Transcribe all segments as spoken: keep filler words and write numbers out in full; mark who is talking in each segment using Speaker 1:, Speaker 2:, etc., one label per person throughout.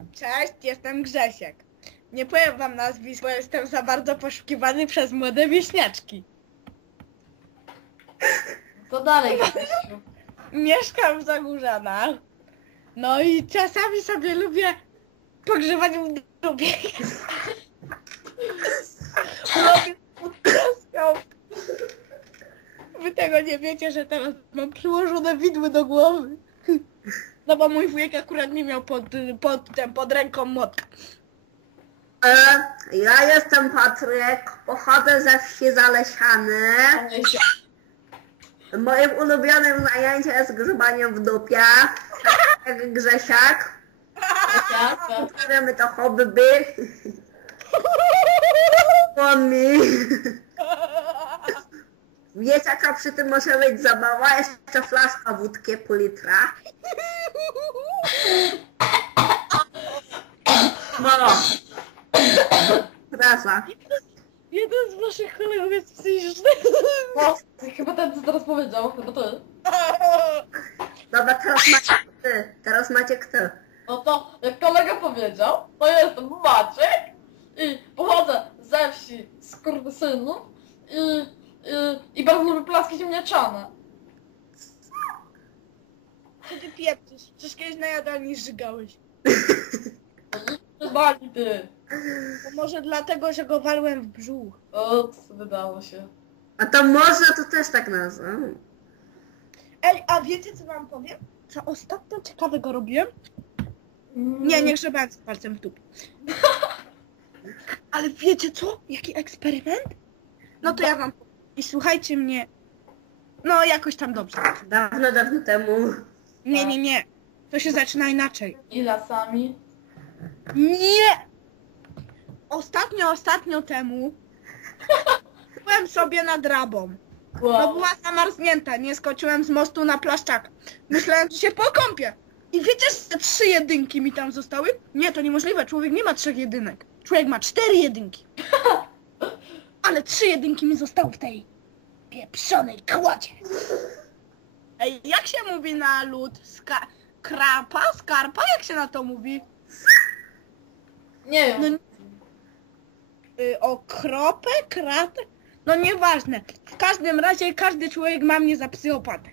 Speaker 1: Cześć, jestem Grzesiek. Nie powiem wam nazwisk, bo jestem za bardzo poszukiwany przez młode wieśniaczki.
Speaker 2: To dalej, Grzesiu.
Speaker 1: Mieszkam w Zagórzanach. No i czasami sobie lubię pogrzewać w dupie. Robię pod kreską. Wy tego nie wiecie, że teraz mam przyłożone widły do głowy. No bo mój wujek akurat nie miał pod, pod, ten, pod ręką młotka.
Speaker 3: E, ja jestem Patryk, pochodzę ze wsi Zalesiany. Moim ulubionym zajęciem jest grzebanie w dupie, tak jak Grzesiak. Pozdrawiamy to hobby. Pomni. Wiecie, jaka przy tym może być zabawa? Jeszcze flaszka wódki pół litra. No. Prasa.
Speaker 1: Jeden z waszych kolegów jest psychiczny.
Speaker 2: No, chyba ten, co teraz powiedział, chyba ty.
Speaker 3: Dobra, teraz macie ty. Teraz macie ty.
Speaker 2: No to, jak kolega powiedział, to ja jestem Maciek i pochodzę ze wsi skurwysynów i, i, i bardzo lubię placki ziemniaczane.
Speaker 1: Co ty pieprzysz? Przecież kiedyś na jadalni żygałeś.
Speaker 2: Bali ty.
Speaker 1: To może dlatego, że go walłem w brzuch.
Speaker 2: O, wydało się.
Speaker 3: A to można to też tak nazwać.
Speaker 1: Ej, a wiecie co wam powiem? Co ostatnio ciekawego robiłem? Nie, nie grzebałem z palcem w dupie. Ale wiecie co? Jaki eksperyment? No to ja wam powiem. I słuchajcie mnie. No jakoś tam dobrze.
Speaker 3: Dawno, dawno temu.
Speaker 1: Nie, nie, nie. To się zaczyna inaczej.
Speaker 2: I lasami.
Speaker 1: Nie! Ostatnio, ostatnio temu byłem sobie nad Rabą. No
Speaker 2: Wow.
Speaker 1: była zamarznięta, nie skoczyłem z mostu na plaszczaka. Myślałem, że się pokąpię. I wiecie, że trzy jedynki mi tam zostały? Nie, to niemożliwe, człowiek nie ma trzech jedynek. Człowiek ma cztery jedynki. Ale trzy jedynki mi zostały w tej pieprzonej kładzie. Ej, jak się mówi na lód? Ska krapa? Skarpa? Jak się na to mówi?
Speaker 2: Nie wiem.
Speaker 1: No, y, o kropę? Kratę? No nieważne. W każdym razie każdy człowiek ma mnie za psychopatę.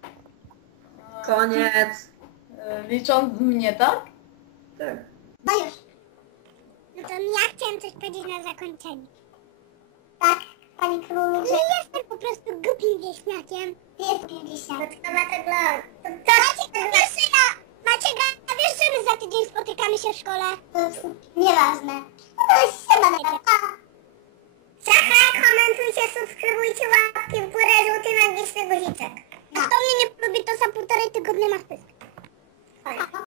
Speaker 3: Koniec.
Speaker 2: E, Licząc mnie, tak?
Speaker 3: Tak.
Speaker 4: No już. No to ja chciałem coś powiedzieć na zakończenie. Tak, pani królu. Że jestem po prostu głupim wieśniakiem. Jest wieśniak. To dlatego... To, to Maciek, a wiesz, że ja... Maciek, a wiesz, że my za tydzień spotykamy się w szkole? Nieważne. No to chyba najpierw. Zacha, komentujcie, subskrybujcie, łapki w górę, żółty magiczny guziczek. A kto mnie nie lubi, to za półtorej tygodnia ma wpysk.